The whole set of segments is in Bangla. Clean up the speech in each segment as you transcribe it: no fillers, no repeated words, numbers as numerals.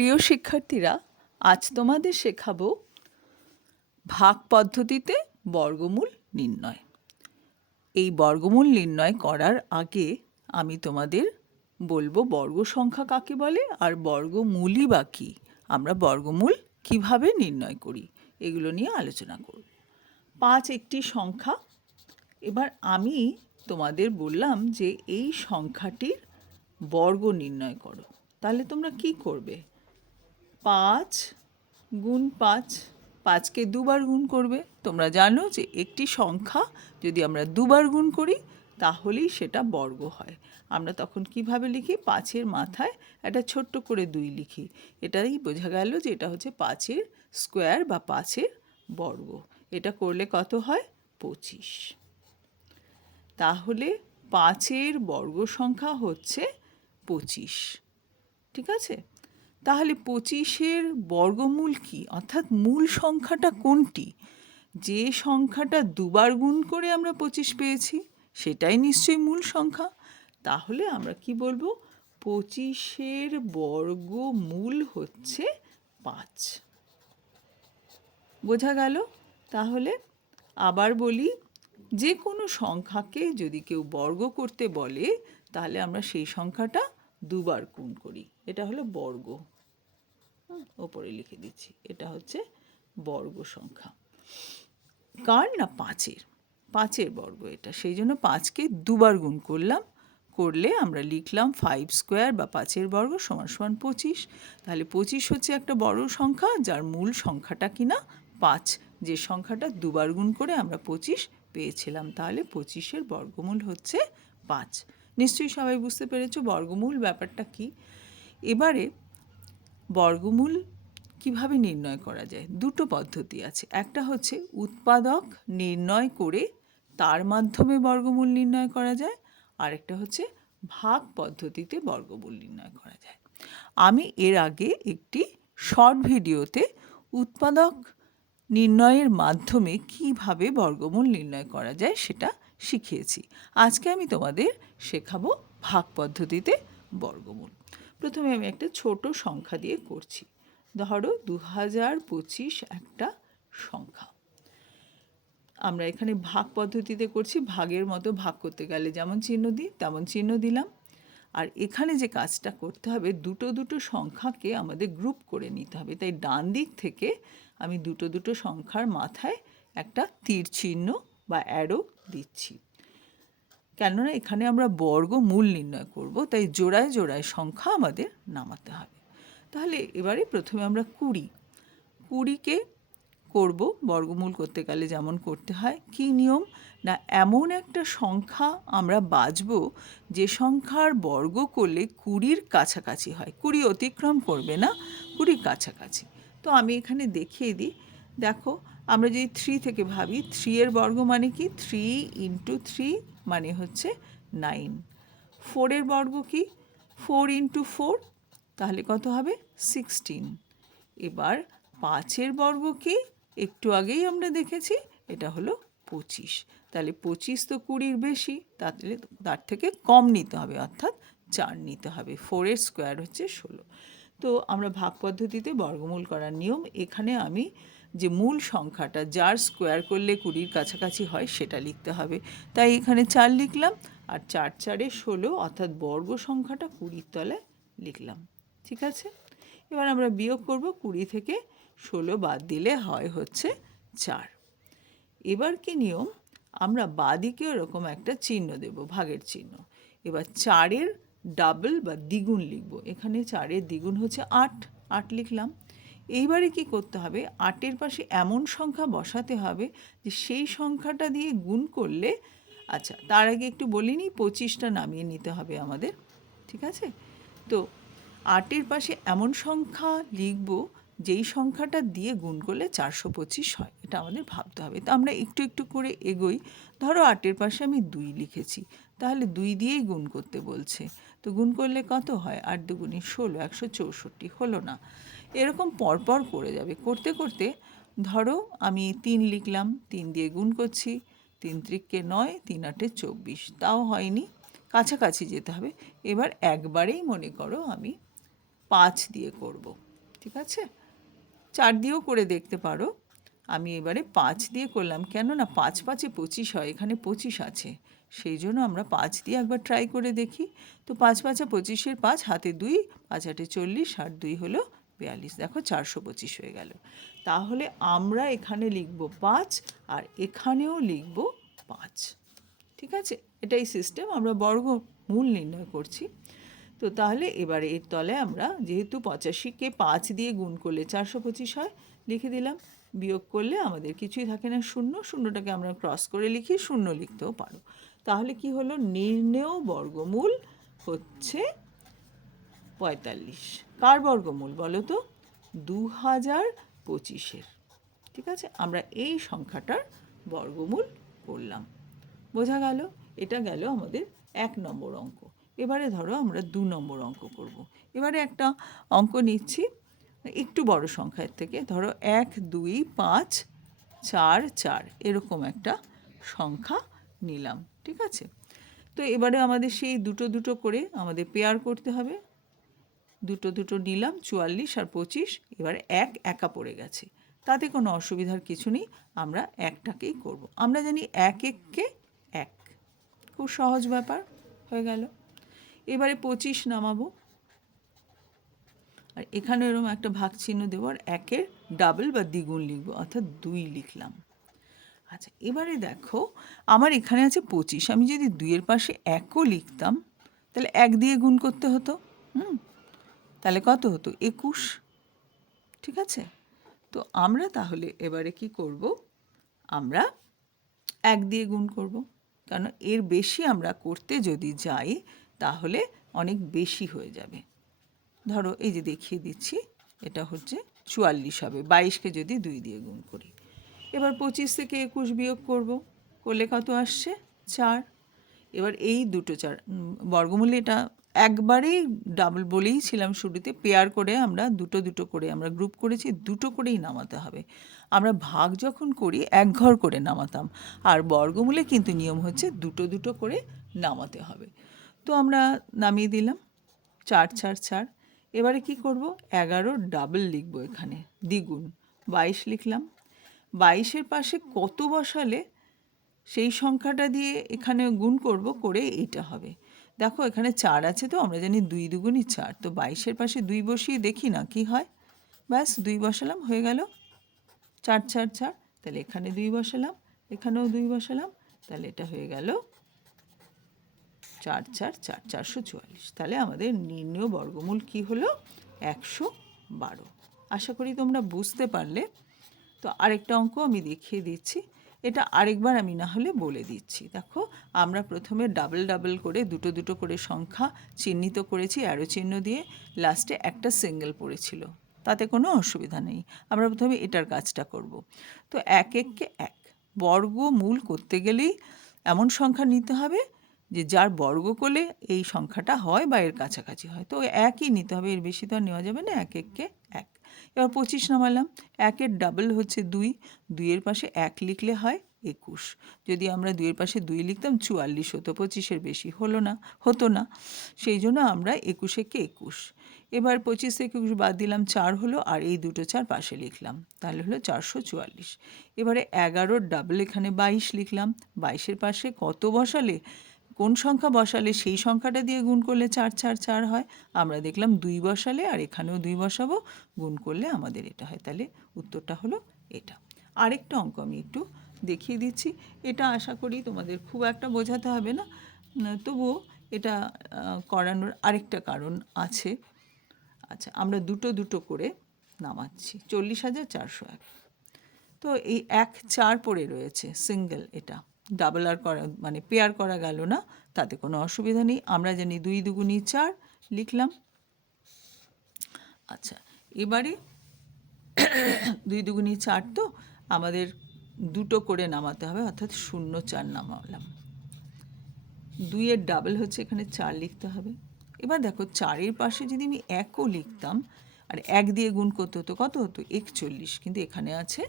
প্রিয় শিক্ষার্থীরা, আজ তোমাদের শেখাবো ভাগ পদ্ধতিতে বর্গমূল নির্ণয়। এই বর্গমূল নির্ণয় করার আগে আমি তোমাদের বলবো বর্গ সংখ্যা কাকে বলে আর বর্গমূলই বা কী, আমরা বর্গমূল কিভাবে নির্ণয় করি এগুলো নিয়ে আলোচনা করব। 5 একটি সংখ্যা। এবার আমি তোমাদের বললাম যে এই সংখ্যাটির বর্গ নির্ণয় করো, তাহলে তোমরা কি করবে? 5 গুণ 5, 5কে দুবার গুণ করবে। তোমরা জানো যে একটি সংখ্যা যদি আমরা দুবার গুণ করি তাহলেই সেটা বর্গ হয়। আমরা তখন কিভাবে লিখি? 5-এর মাথায় একটা ছোট্ট করে 2 লিখি। এটাই বোঝা গেল যে এটা হচ্ছে 5-এর স্কোয়ার বা 5-এর বর্গ। এটা করলে কত হয়? 25। তাহলে 5-এর বর্গ সংখ্যা হচ্ছে 25। ঠিক আছে? তাহলে 25-এর বর্গমূল কি, অর্থাৎ মূল সংখ্যাটা কোনটি? যে সংখ্যাটা দুবার গুণ করে আমরা 25 পেয়েছি সেটাই নিশ্চয়ই মূল সংখ্যা। তাহলে আমরা কি বলবো? 25-এর বর্গমূল হচ্ছে 5। বোঝা গেল? তাহলে আবার বলি, যে কোনো সংখ্যাকে যদি কেউ বর্গ করতে বলে তাহলে আমরা সেই সংখ্যাটা দুবার গুণ করি। এটা হলো বর্গ। ওপরে লিখে দিচ্ছি, এটা হচ্ছে বর্গ সংখ্যা। কার? না 5-এর। 5-এর বর্গ এটা, সেই জন্য 5কে দুবার গুণ করলাম, করলে আমরা লিখলাম 5 স্কোয়ার বা 5-এর বর্গ সমান সমান 25। তাহলে 25 হচ্ছে একটা বড় সংখ্যা যার মূল সংখ্যাটা কিনা 5, যে সংখ্যাটা দুবার গুণ করে আমরা 25 পেয়েছিলাম। তাহলে 25-এর বর্গমূল হচ্ছে 5। নিশ্চয়ই সবাই বুঝতে পেরেছো বর্গমূল ব্যাপারটা কি। এবারে বর্গমূল কিভাবে নির্ণয় করা যায়? দুটো পদ্ধতি আছে। একটা হচ্ছে উৎপাদক নির্ণয় করে তার মাধ্যমে বর্গমূল নির্ণয় করা যায়, আর একটা হচ্ছে ভাগ পদ্ধতিতে বর্গমূল নির্ণয় করা যায়। আমি এর আগে একটি শর্ট ভিডিওতে উৎপাদক নির্ণয়ের মাধ্যমে কিভাবে বর্গমূল নির্ণয় করা যায় সেটা শিখিয়েছি। আজকে আমি তোমাদের শেখাবো ভাগ পদ্ধতিতে বর্গমূল। প্রথমে আমি একটা ছোট সংখ্যা দিয়ে করছি। ধরো 2025 একটা সংখ্যা। আমরা এখানে ভাগ পদ্ধতিতে করছি, ভাগের মতো ভাগ করতে গেলে যেমন চিহ্ন দিই তেমন চিহ্ন দিলাম। আর এখানে যে কাজটা করতে হবে, দুটো দুটো সংখ্যাকে আমাদের গ্রুপ করে নিতে হবে। তাই ডান দিক থেকে আমি দুটো দুটো সংখ্যার মাথায় একটা তীর চিহ্ন বা অ্যারো দিচ্ছি, কেননা এখানে আমরা বর্গমূল নির্ণয় করব, তাই জোড়ায় জোড়ায় সংখ্যা আমাদের নামাতে হবে। তাহলে এবারে প্রথমে আমরা 20কে করব বর্গমূল করতে গেলে যেমন করতে হয়। কি নিয়ম? না, এমন একটা সংখ্যা আমরা বাছব যে সংখ্যার বর্গ করলে 20-র কাছাকাছি হয়। 20 অতিক্রম করবে না, 20-র কাছাকাছি। তো আমি এখানে দেখিয়ে দিই। দেখো, আমরা যদি 3 থেকে ভাবি, 3-এর বর্গ মানে কি? 3 × 3 মানে হচ্ছে 9। 4-এর বর্গ কি? 4 × 4, তাহলে কত হবে? 16। এবার 5-এর বর্গ কি? একটু আগেই আমরা দেখেছি, এটা হলো 25। তাহলে 25 তো 20-র বেশি, তাহলে তার থেকে কম নিতে হবে, অর্থাৎ 4 নিতে হবে। 4-এর স্কোয়ার হচ্ছে 16। তো আমরা ভাগ পদ্ধতিতে বর্গমূল করার নিয়ম, এখানে আমি যে মূল সংখ্যাটা যার স্কোয়ার করলে 20-র কাছাকাছি হয় সেটা লিখতে হবে। তাই এখানে 4 লিখলাম, আর 4 4-এ 16, অর্থাৎ বর্গ সংখ্যাটা 20-র তলায় লিখলাম। ঠিক আছে? এবার আমরা বিয়োগ করব, 20 থেকে 16 বাদ দিলে হয় হচ্ছে 4। এবার কি নিয়ম? আমরা বাঁদিকে এরকম একটা চিহ্ন দেব, ভাগের চিহ্ন। এবার 4-এর ডাবল বা দ্বিগুণ লিখব। এখানে 4-এর দ্বিগুণ হচ্ছে 8, 8 লিখলাম। এইবারে কি করতে হবে? 8-এর পাশে এমন সংখ্যা বসাতে হবে যে সেই সংখ্যাটা দিয়ে গুণ করলে, আচ্ছা তার আগে একটু বলিনি, 25টা নামিয়ে নিতে হবে আমাদের। ঠিক আছে? তো 8-এর পাশে এমন সংখ্যা লিখব যেই সংখ্যাটা দিয়ে গুণ করলে 425 হয়, এটা আমাদের ভাবতে হবে। তো আমরা একটু একটু করে এগোই। ধরো 8-এর পাশে আমি 2 লিখেছি, তাহলে 2 দিয়েই গুণ করতে বলছে। তো গুণ করলে কত হয়? 8 × 2 = 16, 164 হলো না। এরকম পরপর করে যাবে। করতে করতে ধরো আমি 3 লিখলাম, 3 দিয়ে গুণ করছি, 3 × 3 = 9, 3 × 8 = 24, তাও হয়নি, কাছাকাছি যেতে হবে। এবার একবারেই মনে করো আমি 5 দিয়ে করব। ঠিক আছে, 4 দিয়েও করে দেখতে পারো। আমি এবারে 5 দিয়ে করলাম, কেন না 5 5 25 হয়, এখানে 25 আছে, সেই জন্য আমরা 5 দিয়ে একবার ট্রাই করে দেখি। তো 5 5 25-এর 5 হাতে 2, 5 8 40, আর 2 হলো 42, দেখো 425 হয়ে গেল। তাহলে আমরা এখানে লিখব 5 আর এখানেও লিখব 5। ঠিক আছে, এটাই সিস্টেম, আমরা বর্গমূল নির্ণয় করছি। তো তাহলে এবারে এর তলে আমরা যেহেতু 85-কে 5 দিয়ে গুণ করলে 425 হয়, লিখে দিলাম। বিয়োগ করলে আমাদের কিছুই থাকে না, শূন্য, শূন্যটাকে আমরা ক্রস করে লিখি, শূন্য লিখতেও পারো। তাহলে কি হলো, নির্ণেয় বর্গমূল হচ্ছে 45। কার বর্গমূল বলো তো? 2025-এর। ঠিক আছে, আমরা এই সংখ্যাটার বর্গমূল করলাম। বোঝা গেল? এটা গেল আমাদের 1 নম্বর অঙ্ক। এবারে ধরো আমরা 2 নম্বর অঙ্ক করব। এবারে একটা অঙ্ক নিচ্ছি একটু বড় সংখ্যার থেকে, ধরো 1 2 5 4 4 এরকম একটা সংখ্যা নিলাম। ঠিক আছে, তো এবারে আমাদের সেই দুটো দুটো করে আমাদের পেয়ার করতে হবে। দুটো দুটো নিলাম, 44 আর 25, এবারে 1 একা পড়ে গেছে, তাতে কোনো অসুবিধার কিছু নেই, আমরা একটাকেই করব। আমরা জানি 1 1-কে 1, খুব সহজ ব্যাপার হয়ে গেল। এবারে 25 নামাবো, আর এখানে এরকম একটা ভাগ চিহ্ন দেবো, আর 1-এর ডাবল বা দ্বিগুণ লিখবো, অর্থাৎ 2 লিখলাম। আচ্ছা, এবারে দেখো আমার এখানে আছে 25, আমি যদি 2-এর পাশে 1ও লিখতাম তাহলে 1 দিয়ে গুণ করতে হতো, তাহলে কত হতো? 21। ঠিক আছে, তো আমরা তাহলে এবারে কি করব, আমরা 1 দিয়ে গুণ করব, কারণ এর বেশি আমরা করতে যদি যাই তাহলে অনেক বেশি হয়ে যাবে। ধরো এই যে দেখিয়ে দিচ্ছি, এটা হচ্ছে 44 হবে 22-কে যদি 2 দিয়ে গুণ করি। এবার 25 থেকে 21 বিয়োগ করব, করলে কত আসছে? 4। এবার এই দুটো 4 বর্গমূলে এটা একবারেই ডাবল বলেই ছিলাম শুরুতে, পেয়ার করে আমরা দুটো দুটো করে আমরা গ্রুপ করেছি, দুটো করেই নামাতে হবে। আমরা ভাগ যখন করি 1 ঘর করে নামাতাম, আর বর্গমূলে কিন্তু নিয়ম হচ্ছে দুটো দুটো করে নামাতে হবে। তো আমরা নামিয়ে দিলাম 4 4 4। এবারে কি করব, 11 ডাবল লিখব, এখানে দ্বিগুণ 22 লিখলাম। 22-এর পাশে কত বসালে সেই সংখ্যাটা দিয়ে এখানে গুণ করব, করে এইটা হবে। দেখো এখানে 4 আছে, তো আমরা জানি 2 দুগুণই 4, তো 22-এর পাশে 2 বসিয়ে দেখি না কি হয়। ব্যাস 2 বসালাম, হয়ে গেল 4 4 4। তাহলে এখানে 2 বসালাম, এখানেও 2 বসালাম, তাহলে এটা হয়ে গেল 4 4 4 444। তাহলে আমাদের নির্ণেয় বর্গমূল কি হলো? 112। আশা করি তোমরা বুঝতে পারলে। তো আরেকটা অঙ্ক আমি দেখিয়ে দিচ্ছি, এটা আরেকবার আমি না হলে বলে দিচ্ছি। দেখো আমরা প্রথমে ডাবল ডাবল করে দুটো দুটো করে সংখ্যা চিহ্নিত করেছি অ্যারো চিহ্ন দিয়ে, লাস্টে একটা সিঙ্গেল পড়েছিল, তাতে কোনো অসুবিধা নেই। আমরা প্রথমে এটার কাজটা করব। তো 1 1-কে 1, বর্গমূল করতে গেলেই এমন সংখ্যা নিতে হবে যে যার বর্গ করলে এই সংখ্যাটা হয় বা এর কাছাকাছি হয়, তো একই নিতে হবে, এর বেশি তো আর নেওয়া যাবে না। 1 1-কে 1। এবার 25 নামালাম, 1-এর ডাবল হচ্ছে 2, 2-এর পাশে 1 লিখলে হয় 21। যদি আমরা 2-এর পাশে 2 লিখতাম 44 হতো, 25-এর বেশি হতো না, সেই জন্য আমরা 21 একে 21। এবার 25 থেকে 21 বাদ দিলাম, 4 হলো, আর এই দুটো 4 পাশে লিখলাম, তাহলে হলো 444। এবারে 11-র ডাবল এখানে 22 লিখলাম, 22-এর পাশে কত বসালে, কোন সংখ্যা বসালে সেই সংখ্যাটা দিয়ে গুণ করলে 4 4 4 হয়। আমরা দেখলাম 2 বসালে, আর এখানেও 2 বসাবো, গুণ করলে আমাদের এটা হয়, তাহলে উত্তরটা হলো এটা। আরেকটা অঙ্ক আমি একটু দেখিয়ে দিচ্ছি, এটা আশা করি তোমাদের খুব একটা বোঝাতে হবে না, তবুও এটা করানোর আরেকটা কারণ আছে। আচ্ছা, আমরা দুটো দুটো করে নামাচ্ছি, 40,401। তো এই 1 4 পড়ে রয়েছে সিঙ্গেল, এটা ডাবল আর করা মানে পেয়ার করা গেল না, তাতে কোনো অসুবিধা নেই। আমরা জানি 2 দুগুণী 4 লিখলাম। আচ্ছা, এবারে 2 দুগুণী 4, তো আমাদের দুটো করে নামাতে হবে, অর্থাৎ 0 4 নামালাম। 2-এর ডাবল হচ্ছে এখানে 4 লিখতে হবে। এবার দেখো 4-এর পাশে যদি আমি 1ও লিখতাম আর 1 দিয়ে গুণ করতে হতো, কত হতো? 41, কিন্তু এখানে আছে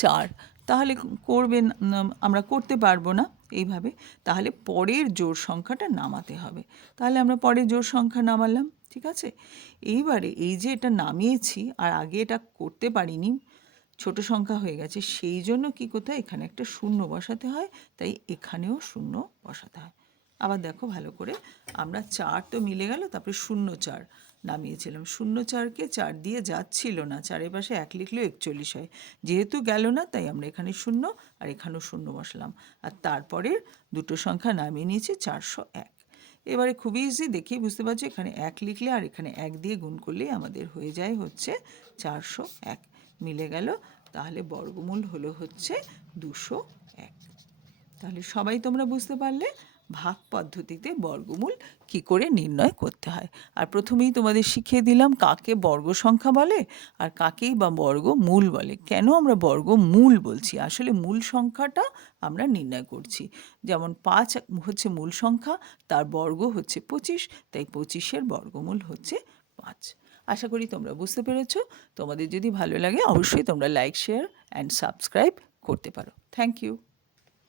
4। তাহলে আমরা করতে পারবো না এইভাবে, তাহলে পরের জোড় সংখ্যাটা নামাতে হবে। তাহলে আমরা পরের জোড় সংখ্যা নামালাম, ঠিক আছে। এইবারে এই যে এটা নামিয়েছি আর আগে এটা করতে পারিনি, ছোট সংখ্যা হয়ে গেছে, সেই জন্য কী করতে হয়, এখানে একটা শূন্য বসাতে হয়, তাই এখানেও শূন্য বসাতে হয়। আবার দেখো ভালো করে, আমরা 4 তো মিলে গেল, তারপরে 0 4 নামিয়েছিলাম। 0 4কে 4 দিয়ে যাচ্ছিল না, 4-এর পাশে 1 লিখলেও 41 হয়। যেহেতু গেল না, তাই আমরা এখানে 0 আর এখানেও 0 বসালাম। আর তারপরের দুটো সংখ্যা নামিয়ে নিয়েছি 401। এবারে খুবই ইজি, দেখেই বুঝতে পারছো, এখানে 1 লিখলে আর এখানে 1 দিয়ে গুণ করলেই আমাদের হয়ে যায় হচ্ছে 401। মিলে গেল, তাহলে বর্গমূল হলো হচ্ছে 201। তাহলে সবাই তোমরা বুঝতে পারলে ভাগ পদ্ধতিতে বর্গমূল কি করে নির্ণয় করতে হয়। আর প্রথমেই তোমাদের শিখিয়ে দিলাম কাকে বর্গ সংখ্যা বলে আর কাকেই বা বর্গমূল বলে। কেন আমরা বর্গমূল বলছি, আসলে মূল সংখ্যাটা আমরা নির্ণয় করছি। যেমন 5 হচ্ছে মূল সংখ্যা, তার বর্গ হচ্ছে 25, তাই 25-এর বর্গমূল হচ্ছে 5। আশা করি তোমরা বুঝতে পেরেছো। তোমাদের যদি ভালো লাগে অবশ্যই তোমরা লাইক, শেয়ার অ্যান্ড সাবস্ক্রাইব করতে পারো। Thank you.